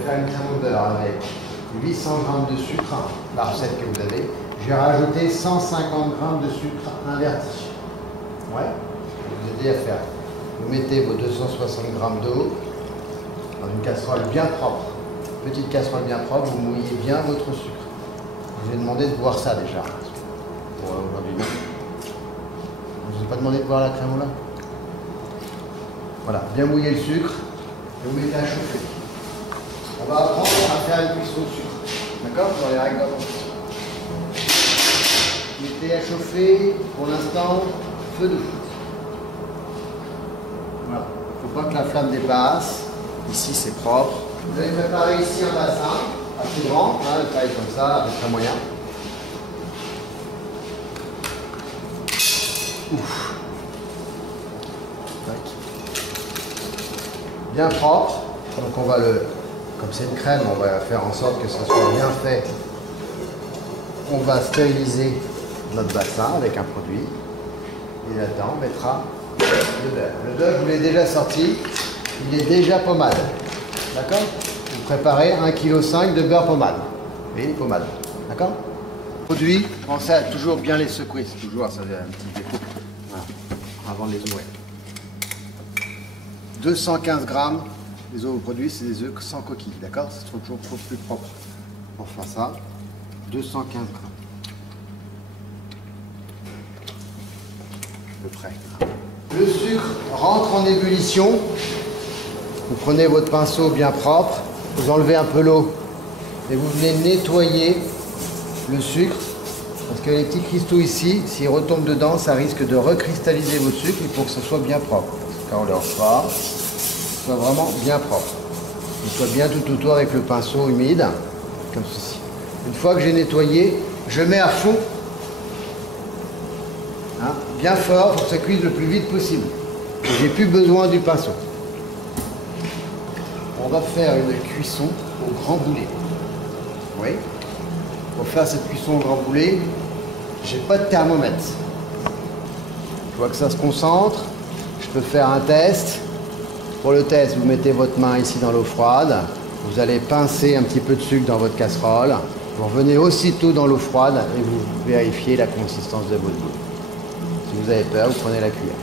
vais faire une crème au beurre avec 800 g de sucre, la recette que vous avez. Je vais rajouter 150 g de sucre inverti. Ouais, je vais vous aider à faire. Vous mettez vos 260 g d'eau dans une casserole bien propre. Petite casserole bien propre, vous mouillez bien votre sucre. Je vous ai demandé de boire ça déjà. Pour aujourd'hui, non. Je ne vous ai pas demandé de boire la crème au lait. Voilà, bien mouiller le sucre et vous mettez à chauffer. On va apprendre à faire une cuisson de sucre. D'accord? Dans les règles de la cuisson. Mettez à chauffer, pour l'instant, feu doux. Voilà. Il ne faut pas que la flamme dépasse. Ici, c'est propre. Vous allez préparer ici un bassin assez grand, hein, de taille comme ça, avec un moyen. Ouf. Bien propre. Donc on va le, comme c'est une crème, on va faire en sorte que ça soit bien fait. On va stériliser notre bassin avec un produit. Et là-dedans, on mettra le beurre. Le beurre, je vous l'ai déjà sorti. Il est déjà pommade. D'accord? Vous préparez 1,5 kg de beurre pommade. Vous voyez les pommades. D'accord? Produit, pensez à toujours bien les secouer. C'est toujours ça, un petit défaut. Voilà. Avant de les ouvrir. 215 g. Les œufs produits, c'est des œufs sans coquille. D'accord? C'est toujours plus propre. Pour faire ça, 215 g. À peu près. Le sucre rentre en ébullition. Vous prenez votre pinceau bien propre, vous enlevez un peu l'eau et vous venez nettoyer le sucre parce que les petits cristaux ici, s'ils retombent dedans, ça risque de recristalliser votre sucre. Il faut que ce soit bien propre. Quand on le reçoit, ce soit vraiment bien propre. Il soit bien tout autour avec le pinceau humide, comme ceci. Une fois que j'ai nettoyé, je mets à fond, hein, bien fort pour que ça cuise le plus vite possible. J'ai plus besoin du pinceau. On va faire une cuisson au grand boulet. Oui. Pour faire cette cuisson au grand boulet, j'ai pas de thermomètre. Je vois que ça se concentre. Je peux faire un test. Pour le test, vous mettez votre main ici dans l'eau froide. Vous allez pincer un petit peu de sucre dans votre casserole. Vous revenez aussitôt dans l'eau froide et vous vérifiez la consistance de votre boule. Si vous avez peur, vous prenez la cuillère.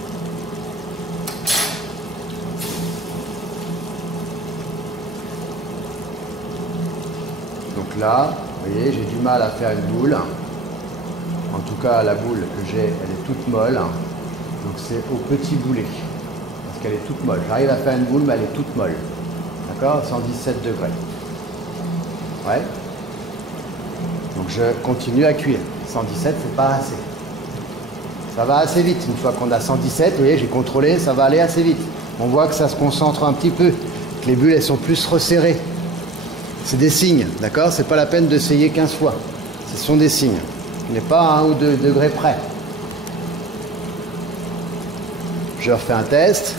Donc là, vous voyez, j'ai du mal à faire une boule. En tout cas, la boule que j'ai, elle est toute molle. Donc c'est au petit boulet. Parce qu'elle est toute molle. J'arrive à faire une boule, mais elle est toute molle. D'accord? 117 degrés. Ouais. Donc je continue à cuire. 117, c'est pas assez. Ça va assez vite. Une fois qu'on a 117, vous voyez, j'ai contrôlé, ça va aller assez vite. On voit que ça se concentre un petit peu. Que les bulles, elles sont plus resserrées. C'est des signes, d'accord? C'est pas la peine d'essayer 15 fois. Ce sont des signes. Il n'est pas à 1 ou 2 degrés près. Je refais un test.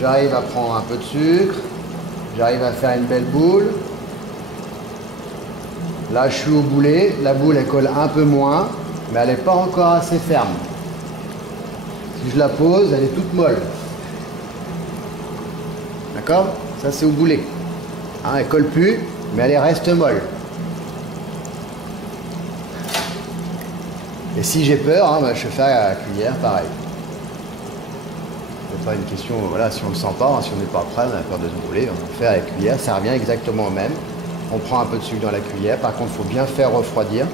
J'arrive à prendre un peu de sucre. J'arrive à faire une belle boule. Là, je suis au boulet. La boule, elle colle un peu moins, mais elle n'est pas encore assez ferme. Si je la pose, elle est toute molle. D'accord? Ça, c'est au boulet. Hein, elle ne colle plus, mais elle reste molle. Et si j'ai peur, hein, bah, je fais à la cuillère, pareil. C'est pas une question, voilà, si on ne le sent pas, hein, si on n'est pas prêt, on a peur de se brûler, on fait à la cuillère, ça revient exactement au même. On prend un peu de sucre dans la cuillère, par contre, il faut bien faire refroidir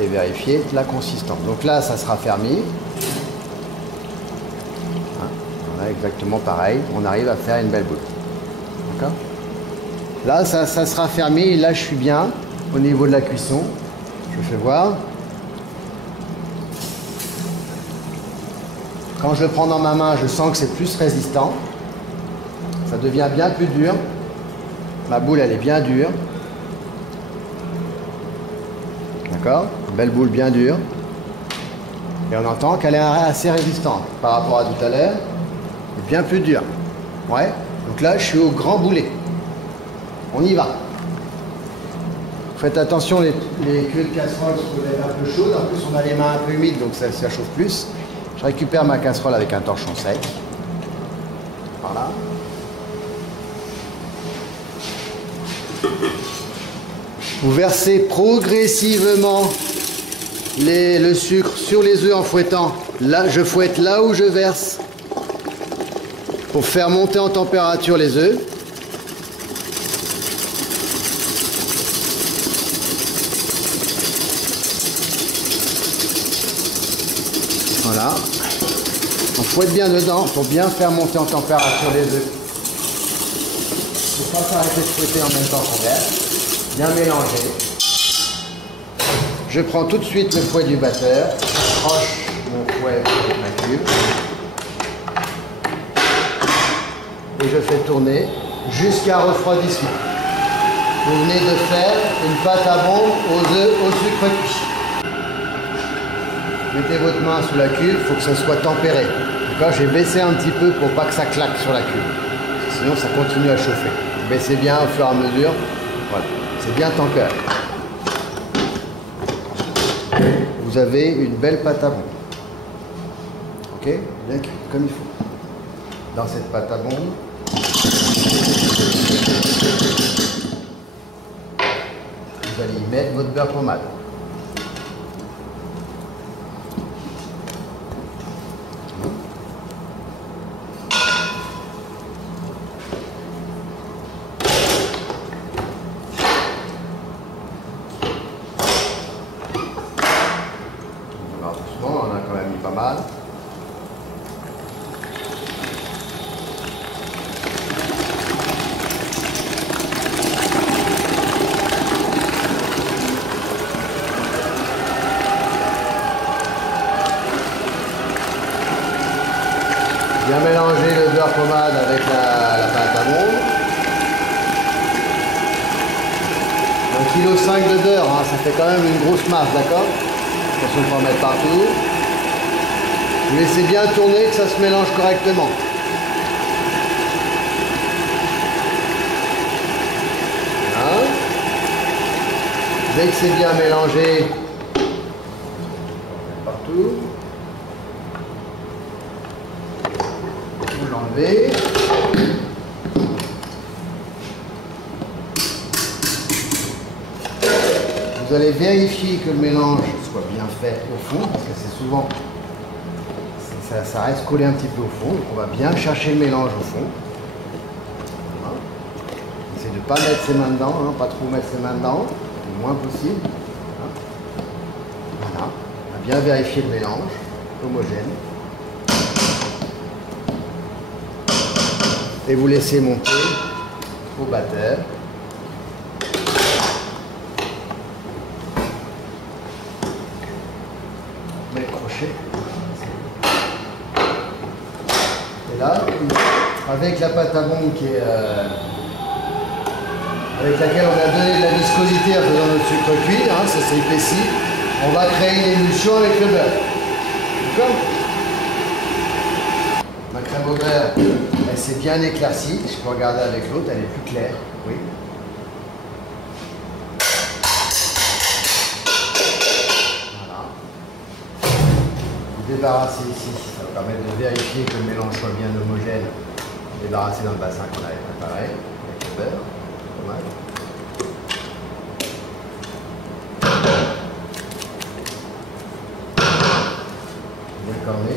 et vérifier la consistance. Donc là, ça sera fermé. Exactement pareil, on arrive à faire une belle boule. D'accord? Là, ça sera fermé et là, je suis bien au niveau de la cuisson. Je fais voir. Quand je le prends dans ma main, je sens que c'est plus résistant. Ça devient bien plus dur. Ma boule, elle est bien dure. D'accord? Une belle boule bien dure. Et on entend qu'elle est assez résistante par rapport à tout à l'heure. Bien plus dur. Ouais. Donc là, je suis au grand boulet. On y va. Faites attention, les cuves de casserole peuvent être un peu chaudes. En plus, on a les mains un peu humides, donc ça chauffe plus. Je récupère ma casserole avec un torchon sec. par là. Vous versez progressivement le sucre sur les œufs en fouettant. Là, je fouette là où je verse pour faire monter en température les œufs. Voilà. On fouette bien dedans pour bien faire monter en température les œufs. Il ne faut pas s'arrêter de fouetter en même temps qu'on verse. Bien mélanger. Je prends tout de suite le fouet du batteur, j'approche mon fouet avec ma cuve et je fais tourner jusqu'à refroidissement. Vous venez de faire une pâte à bombe aux œufs au sucre cuit. Mettez votre main sous la cuve, il faut que ça soit tempéré. J'ai baissé un petit peu pour pas que ça claque sur la cuve. Sinon ça continue à chauffer. Baissez bien au fur et à mesure. Voilà, c'est bien tempéré. Vous avez une belle pâte à bombe. Ok, bien cuit, comme il faut. Dans cette pâte à bombe, vous allez y mettre votre beurre pommade. Doucement, on a quand même mis pas mal. Bien mélanger le beurre pommade avec la pâte à bombe. 1,5 kg de beurre, hein, ça fait quand même une grosse masse, d'accord? Attention de ne pas en mettre partout. Vous laissez bien tourner, que ça se mélange correctement. Voilà. Dès que c'est bien mélangé, partout. Vous l'enlevez. Vous allez vérifier que le mélange soit bien fait au fond, parce que c'est souvent, ça reste collé un petit peu au fond. Donc on va bien chercher le mélange au fond. Voilà. Essayez de ne pas mettre ses mains dedans, hein, pas trop mettre ses mains dedans, le moins possible. Voilà. On va bien vérifier le mélange homogène. Et vous laissez monter au batteur. Met le crochet. Et là, avec la pâte à bombe qui est, avec laquelle on a donné de la viscosité en faisant notre sucre cuit, hein, ça s'est épaissi, on va créer une émulsion avec le beurre. D'accord? Ma crème au beurre, elle s'est bien éclaircie. Je peux regarder avec l'autre, elle est plus claire. Oui. Débarrasser ici, ça va permettre de vérifier que le mélange soit bien homogène. Débarrasser dans le bassin qu'on avait préparé avec le beurre, pas mal. Bien corné.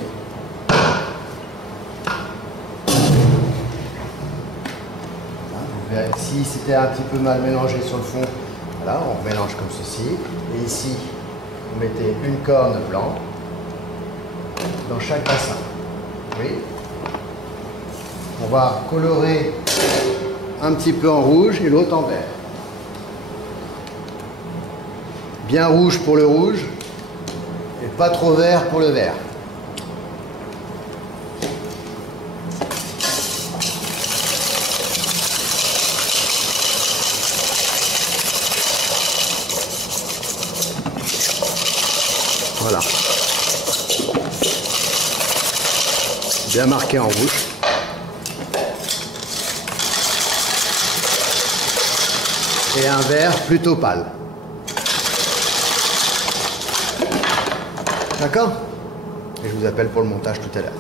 Voilà, si c'était un petit peu mal mélangé sur le fond, voilà, on mélange comme ceci. Et ici, vous mettez une corne blanc dans chaque bassin. Oui. On va colorer un petit peu en rouge et l'autre en vert. Bien rouge pour le rouge et pas trop vert pour le vert. Voilà. Bien marqué en rouge. Et un vert plutôt pâle. D'accord? Et je vous appelle pour le montage tout à l'heure.